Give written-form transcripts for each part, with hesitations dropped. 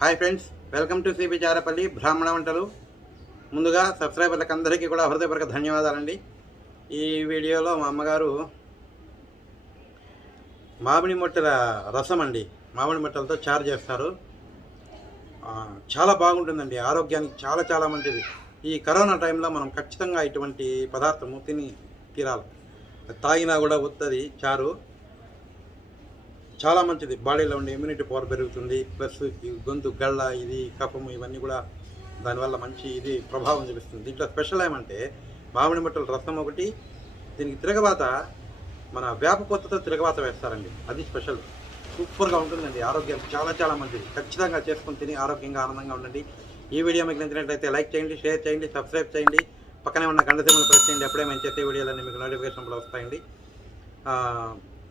Hi friends, welcome to cbcharepalli బ్రాహ్మణవంటలు. ముందుగా సబ్స్క్రైబర్లకు అందరికీ కూడా హృదయపూర్వక ధన్యవాదాలండి. ఈ వీడియోలో మా అమ్మగారు మామిడి మొట్టెల రసం అండి, మామిడి మొట్టెలతో చారు చేస్తారు. చాలా బాగుంటుందండి, ఆరోగ్యానికి చాలా చాలా మంచిది. ఈ కరోనా టైంలో మనం ఖచ్చితంగా ఇటువంటి పదార్థము తిని తీరాలి. తాగినా కూడా వస్తుంది చారు. చాలా మంచిది, బాడీలో ఉండే ఇమ్యూనిటీ పవర్ పెరుగుతుంది. ప్లస్ ఈ గొంతు గళ్ళ ఇది కఫము ఇవన్నీ కూడా దానివల్ల మంచి ఇది ప్రభావం చూపిస్తుంది. దీంట్లో స్పెషల్ ఏమంటే మామిడి మొట్టల రసం ఒకటి, దీనికి తిరగబాత మన వేప పొత్తుతో తిరగబాత వేస్తారండి, అది స్పెషల్. సూపర్గా ఉంటుందండి, ఆరోగ్యానికి చాలా చాలా మంచిది. ఖచ్చితంగా చేసుకుని తిని ఆరోగ్యంగా ఆనందంగా ఉండండి. ఈ వీడియో మీకు నచ్చినట్లయితే లైక్ చేయండి, షేర్ చేయండి, సబ్స్క్రైబ్ చేయండి, పక్కనే ఉన్న గంట సింబల్ ప్రెస్ చేయండి. ఎప్పుడే మేము చేసే వీడియోలన్నీ మీకు నోటిఫికేషన్ కూడా వస్తాయండి.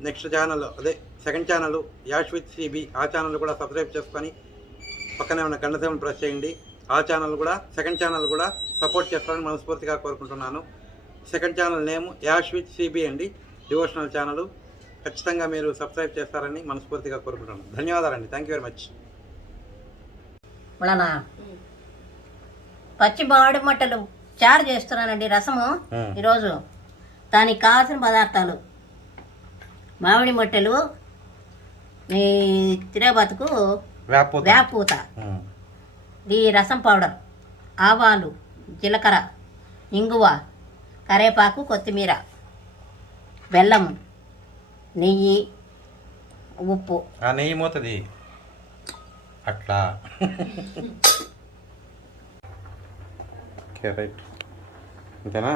నెక్స్ట్ ఛానల్ అదే second channel Yash with CB, ఆ ఛానల్ కూడా సబ్స్క్రైబ్ చేసుకొని పక్కనే ఉన్న గంట సింబల్ ప్రెస్ చేయండి. ఆ ఛానల్ కూడా సెకండ్ ఛానల్ కూడా సపోర్ట్ చేస్తారని మనస్ఫూర్తిగా కోరుకుంటున్నాను. Second channel name Yash with CB అండి, డివోషనల్ ఛానల్. ఖచ్చితంగా మీరు సబ్స్క్రైబ్ చేస్తారని మనస్ఫూర్తిగా కోరుకుంటున్నాను. ధన్యవాదాలండి, థ్యాంక్ యూ వెరీ మచ్. పచ్చి మామిడి మొట్టలు చారు చేస్తున్నానండి, రసము. ఈరోజు దానికి కావాల్సిన పదార్థాలు: మామిడి మొట్టెలు, ఈ తిరగబాతుకు వేపూత, ఈ రసం పౌడర్, ఆవాలు, జీలకర్ర, ఇṅగువ, కరివేపాకు, కొత్తిమీర, బెల్లం, నెయ్యి, ఉప్పు. నెయ్యి మోతది అట్లా. రైట్, అంతేనా?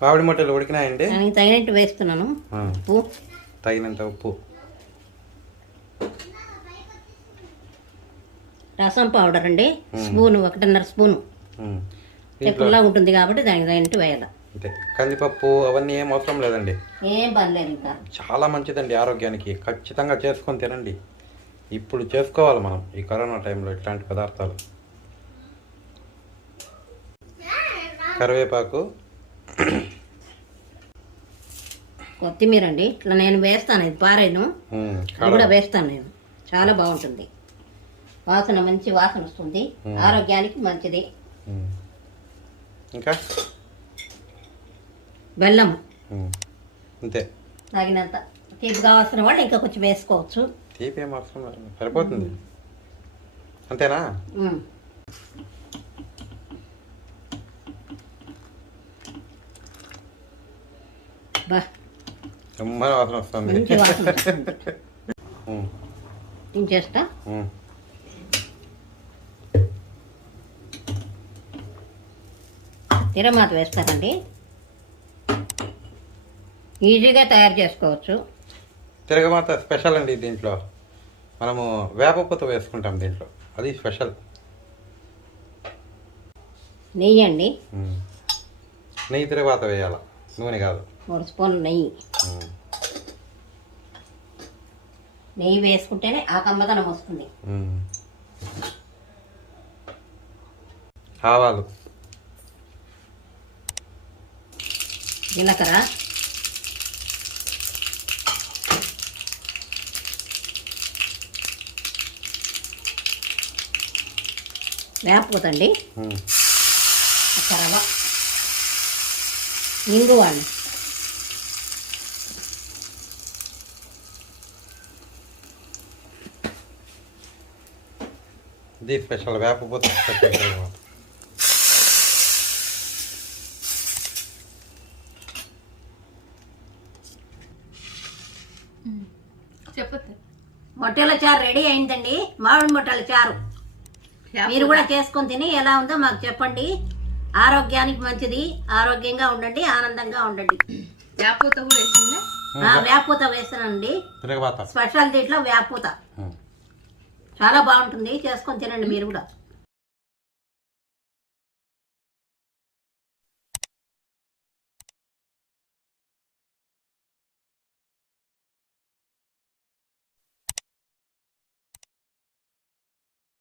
మామిడి మొట్టలు ఉడికినాయండి, తగినట్టు వేస్తున్నాను. ఉప్పు తగినంత ఉప్పు, రసం పౌడర్ అండి స్పూను, 1.5 స్పూను. ఎక్కువలా ఉంటుంది కాబట్టి దానికి తగినట్టు వేయాలి. అంతే. కందిపప్పు అవన్నీ ఏం అవసరం లేదండి, ఏం పర్లేదు. ఇంకా చాలా మంచిదండి ఆరోగ్యానికి. ఖచ్చితంగా చేసుకొని తినండి. ఇప్పుడు చేసుకోవాలి మనం ఈ కరోనా టైంలో ఇట్లాంటి పదార్థాలు. కరివేపాకు, కొత్తిమీర అండి. ఇట్లా నేను వేస్తాను, ఇది పారేను, అది కూడా వేస్తాను నేను. చాలా బాగుంటుంది, వాసన మంచి వాసన వస్తుంది, ఆరోగ్యానికి మంచిది. ఇంకా బెల్లం అంతే, తగినంత. తీపి కావాల్సిన వాళ్ళు ఇంకా కొంచెం వేసుకోవచ్చు. తీపి ఏం అవసరం లేదు, సరిపోతుంది. అంతేనా? వాసన వస్తుంది, దించేస్తా. తిరమాత వేస్తారండి, ఈజీగా తయారు చేసుకోవచ్చు. తిరగమాత స్పెషల్ అండి. దీంట్లో మనము వేప పూత వేసుకుంటాం, దీంట్లో అది స్పెషల్. నెయ్యి అండి, నెయ్యి తిరగమాత వేయాల, నూనె కాదు. 3 స్పూన్లు నెయ్యి. నెయ్యి వేసుకుంటేనే ఆ కమ్మదనం వస్తుంది. ఆవాలు, జీలకర్ర, వేపూత అండి, రవ్వ, ఇṅగువ అండి, ఇది స్పెషల్ వేప పూత స్పెషల్. మొట్టెల చారు రెడీ అయిందండి, మామిడి మొట్టల చారు. మీరు కూడా చేసుకొని తిని ఎలా ఉందో మాకు చెప్పండి. ఆరోగ్యానికి మంచిది, ఆరోగ్యంగా ఉండండి, ఆనందంగా ఉండండి. వేపూత వేస్తానండి, స్పెషల్ దీంట్లో వేపూత. చాలా బాగుంటుంది, చేసుకొని తినండి మీరు కూడా.